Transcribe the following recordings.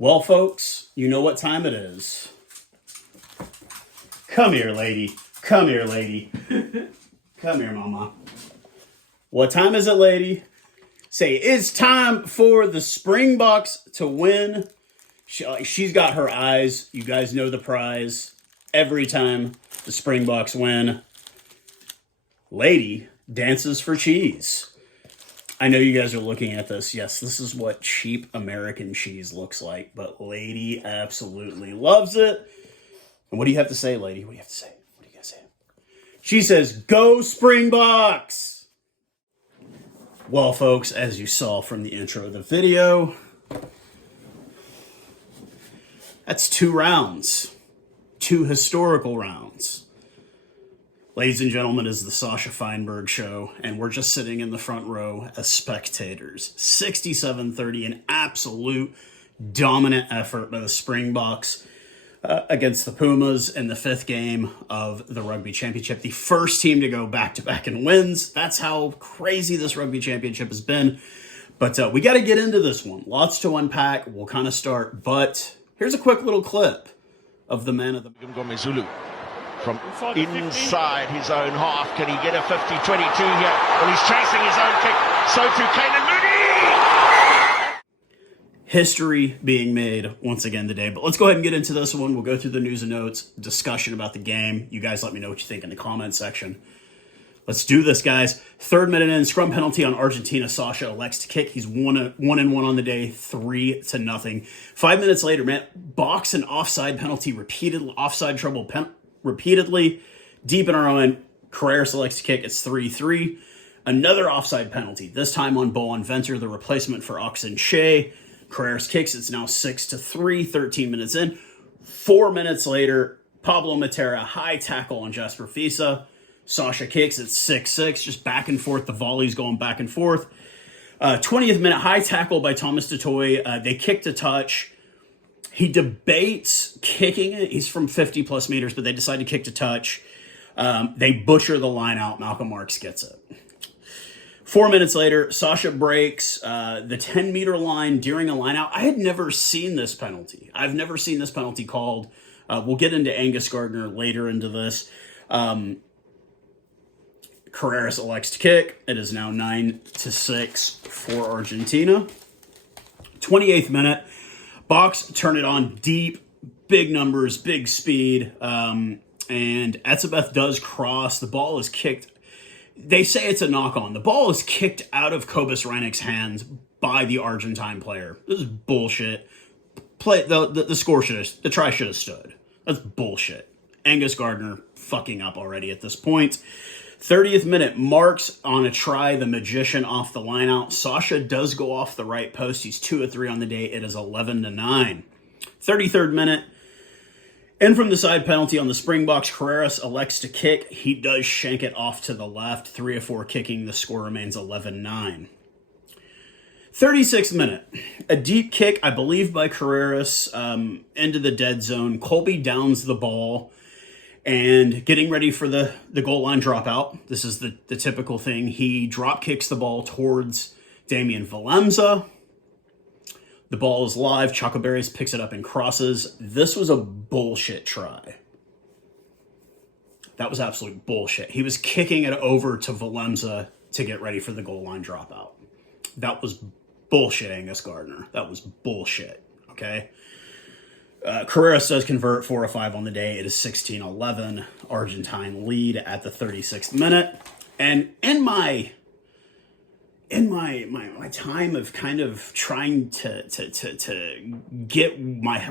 Well, folks, you know what time it is. Come here, lady. Come here, lady. Come here, mama. What time is it, lady? Say, it's time for the Springboks to win. She's got her eyes. You guys know the prize. Every time the Springboks win, lady dances for cheese. I know you guys are looking at this. Yes, this is what cheap American cheese looks like, but lady absolutely loves it. And what do you have to say, lady? What do you have to say? What do you guys say? She says, "Go Springboks!" Well, folks, as you saw from the intro of the video, that's 2 rounds. 2 historical rounds. Ladies and gentlemen, it's the Sasha Feinberg Show, and we're just sitting in the front row as spectators. 67-30, an absolute dominant effort by the Springboks against the Pumas in the 5th game of the Rugby Championship. The first team to go back-to-back in wins. That's how crazy this Rugby Championship has been. But we got to get into this one. Lots to unpack. We'll kind of start, but here's a quick little clip of the man of the... Zulu. From inside his own half, can he get a 50-22 here? Well, he's chasing his own kick. So too Kane Mooney. History being made once again today. But let's go ahead and get into this one. We'll go through the news and notes, discussion about the game. You guys let me know what you think in the comment section. Let's do this, guys. 3rd minute in, scrum penalty on Argentina. Sasha elects to kick. He's 1-1 on the day, 3-0. 5 minutes later, man, box and offside penalty repeated, offside trouble repeatedly. Deep in our own, Carrera selects to kick. It's 3-3. Another offside penalty, this time on Bowen Venter, the replacement for Oxen Shea. Carrera's kicks. It's now 6-3, 13 minutes in. 4 minutes later, Pablo Matera, high tackle on Jasper Fisa. Sasha kicks. It's 6-6, just back and forth. The volley's going back and forth. 20th minute, high tackle by Thomas Dutoy. They kick to touch. He debates kicking it. He's from 50-plus meters, but they decide to kick to touch. They butcher the line out. Malcolm Marks gets it. 4 minutes later, Sasha breaks the 10-meter line during a line out. I had never seen this penalty. I've never seen this penalty called. We'll get into Angus Gardner later into this. Carreras elects to kick. It is now 9-6 for Argentina. 28th minute. Box turn it on deep, big numbers, big speed, and Etzebeth does cross. The ball is kicked. They say it's a knock-on. The ball is kicked out of Kobus Reinek's hands by the Argentine player. This is bullshit. The score the try should have stood. That's bullshit. Angus Gardner fucking up already at this point. 30th minute, Marks on a try, the magician off the line out. Sasha does go off the right post. He's 2-3 on the day. It is 11-9. 33rd minute, in from the side penalty on the Springboks. Carreras elects to kick. He does shank it off to the left. 3-4 kicking. The score remains 11-9. 36th minute, a deep kick, I believe by Carreras, into the dead zone. Colby downs the ball. And getting ready for the goal line dropout. This is the typical thing. He drop kicks the ball towards Damian Valemza. The ball is live. Chocoberries picks it up and crosses. This was a bullshit try. That was absolute bullshit. He was kicking it over to Valemza to get ready for the goal line dropout. That was bullshit, Angus Gardner. That was bullshit, okay? Carreras does convert 4-5 on the day. It is 16-11. Argentine lead at the 36th minute. And in my time of kind of trying to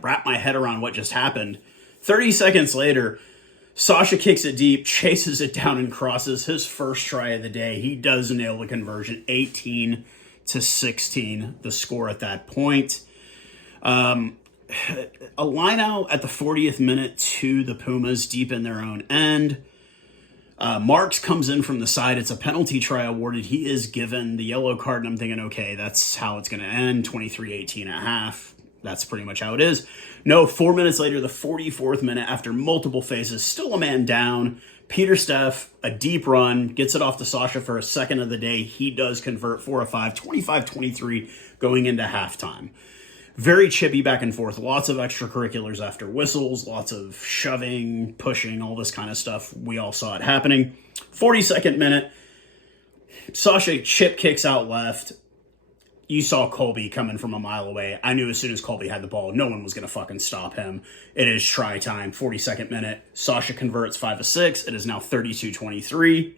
wrap my head around what just happened, 30 seconds later, Sasha kicks it deep, chases it down and crosses. His first try of the day. He does nail the conversion. 18-16, the score at that point. A line out at the 40th minute to the Pumas deep in their own end. Marks comes in from the side. It's a penalty try awarded. He is given the yellow card, and I'm thinking, okay, that's how it's going to end. 23-18 at half. That's pretty much how it is. No, 4 minutes later, the 44th minute, after multiple phases, still a man down. Peter Steff, a deep run, gets it off to Sasha for a second of the day. He does convert 4-5, 25-23 going into halftime. Very chippy back and forth. Lots of extracurriculars after whistles. Lots of shoving, pushing, all this kind of stuff. We all saw it happening. 42nd minute. Sasha chip kicks out left. You saw Colby coming from a mile away. I knew as soon as Colby had the ball, no one was going to fucking stop him. It is try time. 42nd minute. Sasha converts 5 of 6. It is now 32-23.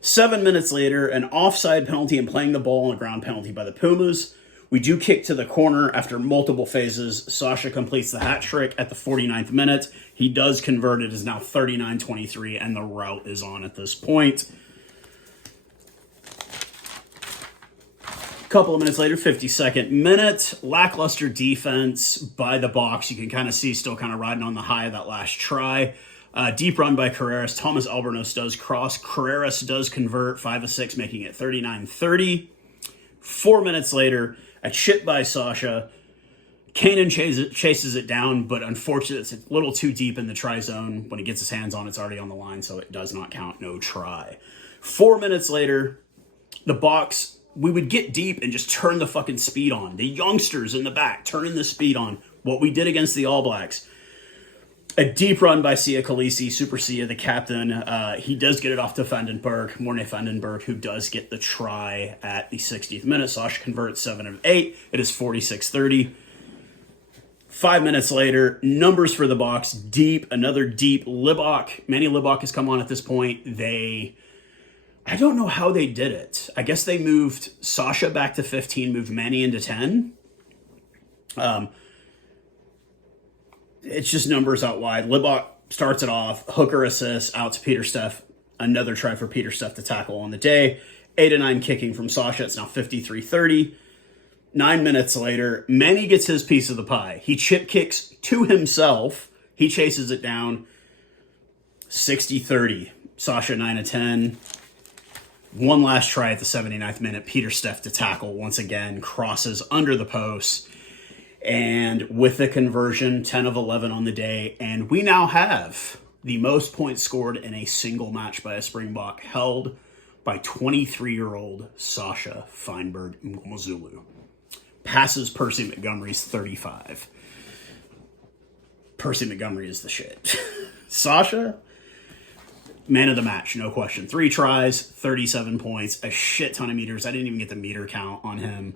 7 minutes later, an offside penalty and playing the ball on a ground penalty by the Pumas. We do kick to the corner after multiple phases. Sasha completes the hat trick at the 49th minute. He does convert. It is now 39-23, and the rout is on at this point. A couple of minutes later, 52nd minute. Lackluster defense by the Boks. You can kind of see still kind of riding on the high of that last try. Deep run by Carreras. Thomas Albornoz does cross. Carreras does convert 5 of 6, making it 39-30. 4 minutes later, a chip by Sasha. Kanan chases it down, but unfortunately, it's a little too deep in the try zone. When he gets his hands on it, it's already on the line, so it does not count. No try. 4 minutes later, the Boks, we would get deep and just turn the fucking speed on. The youngsters in the back turning the speed on. What we did against the All Blacks. A deep run by Sia Khaleesi, Super Sia, the captain. He does get it off to Vandenberg, Morne Vandenberg, who does get the try at the 60th minute. Sasha converts 7 of 8. It is 46-30. 5 minutes later, numbers for the Boks. Deep, another deep. Libok, Manny Libok has come on at this point. I don't know how they did it. I guess they moved Sasha back to 15, moved Manny into 10. It's just numbers out wide. Libok starts it off. Hooker assists out to Petersteph. Another try for Petersteph to tackle on the day. 8 of 9 kicking from Sasha. It's now 53-30. 9 minutes later, Manny gets his piece of the pie. He chip kicks to himself. He chases it down. 60-30. Sasha 9 of 10. One last try at the 79th minute. Petersteph to tackle once again. Crosses under the post. And with the conversion, 10 of 11 on the day. And we now have the most points scored in a single match by a Springbok, held by 23-year-old Sasha Feinberg Mngomezulu. Passes Percy Montgomery's 35. Percy Montgomery is the shit. Sasha, man of the match, no question. 3 tries, 37 points, a shit ton of meters. I didn't even get the meter count on him.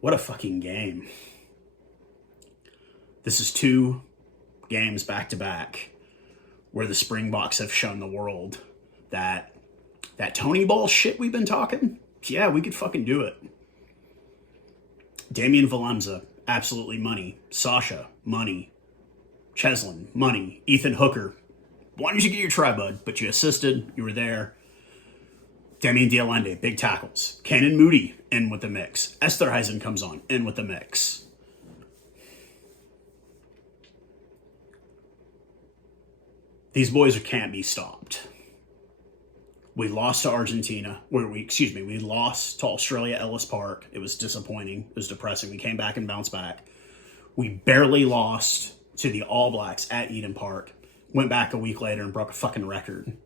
What a fucking game. This is 2 games back-to-back where the Springboks have shown the world that Tony Ball shit we've been talking, yeah, we could fucking do it. Damian Valemza, absolutely money. Sasha, money. Cheslin, money. Ethan Hooker, why didn't you get your try, bud? But you assisted, you were there. Damien Dialende, big tackles. Kanan Moody, in with the mix. Esterhuizen comes on, in with the mix. These boys can't be stopped. We lost to Argentina. We lost to Australia, Ellis Park. It was disappointing. It was depressing. We came back and bounced back. We barely lost to the All Blacks at Eden Park. Went back a week later and broke a fucking record.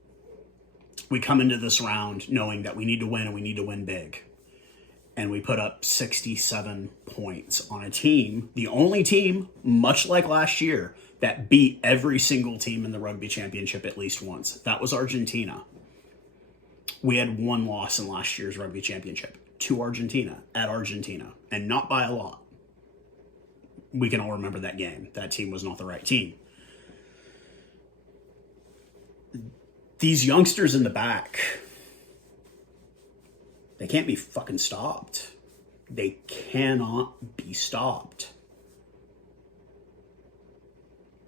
We come into this round knowing that we need to win and we need to win big. And we put up 67 points on a team, the only team, much like last year, that beat every single team in the Rugby Championship at least once. That was Argentina. We had 1 loss in last year's Rugby Championship to Argentina, at Argentina, and not by a lot. We can all remember that game. That team was not the right team. These youngsters in the back, they can't be fucking stopped. They cannot be stopped.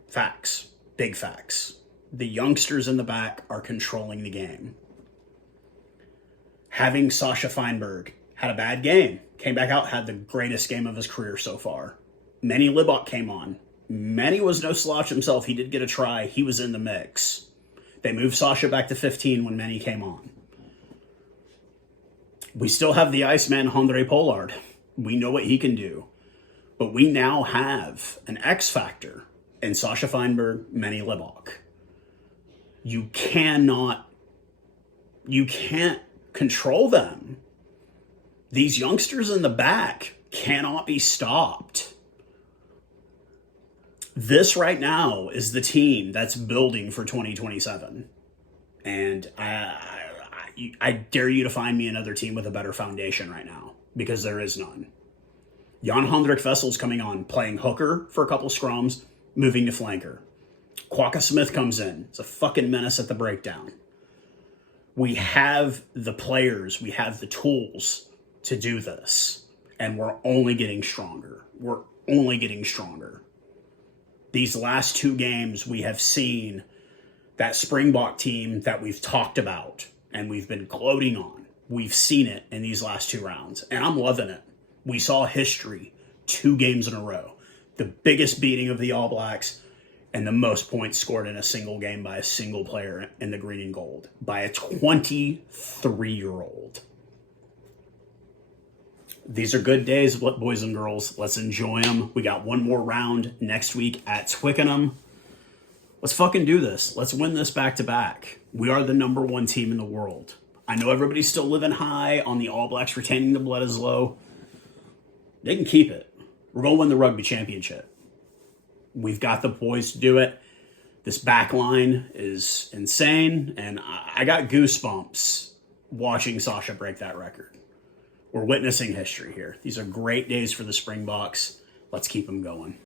Facts. Big facts. The youngsters in the back are controlling the game. Having Sasha Feinberg had a bad game, came back out, had the greatest game of his career so far. Manny Libok came on. Manny was no slouch himself. He did get a try. He was in the mix. They moved Sasha back to 15 when Manny came on. We still have the Iceman, Andre Pollard. We know what he can do. But we now have an X factor in Sasha Feinberg, Manny Libok. You can't control them. These youngsters in the back cannot be stopped. This right now is the team that's building for 2027. And I dare you to find me another team with a better foundation right now, because there is none. Jan Hendrik Vessel's coming on, playing hooker for a couple scrums, moving to flanker. Quokka Smith comes in. It's a fucking menace at the breakdown. We have the players, we have the tools to do this, and we're only getting stronger. We're only getting stronger. These last 2 games, we have seen that Springbok team that we've talked about and we've been gloating on. We've seen it in these last 2 rounds, and I'm loving it. We saw history 2 games in a row. The biggest beating of the All Blacks and the most points scored in a single game by a single player in the green and gold, by a 23-year-old. These are good days, boys and girls. Let's enjoy them. We got one more round next week at Twickenham. Let's fucking do this. Let's win this back-to-back. We are the number 1 team in the world. I know everybody's still living high on the All Blacks retaining the Bledisloe. They can keep it. We're going to win the Rugby Championship. We've got the boys to do it. This back line is insane, and I got goosebumps watching Sasha break that record. We're witnessing history here. These are great days for the Springboks. Let's keep them going.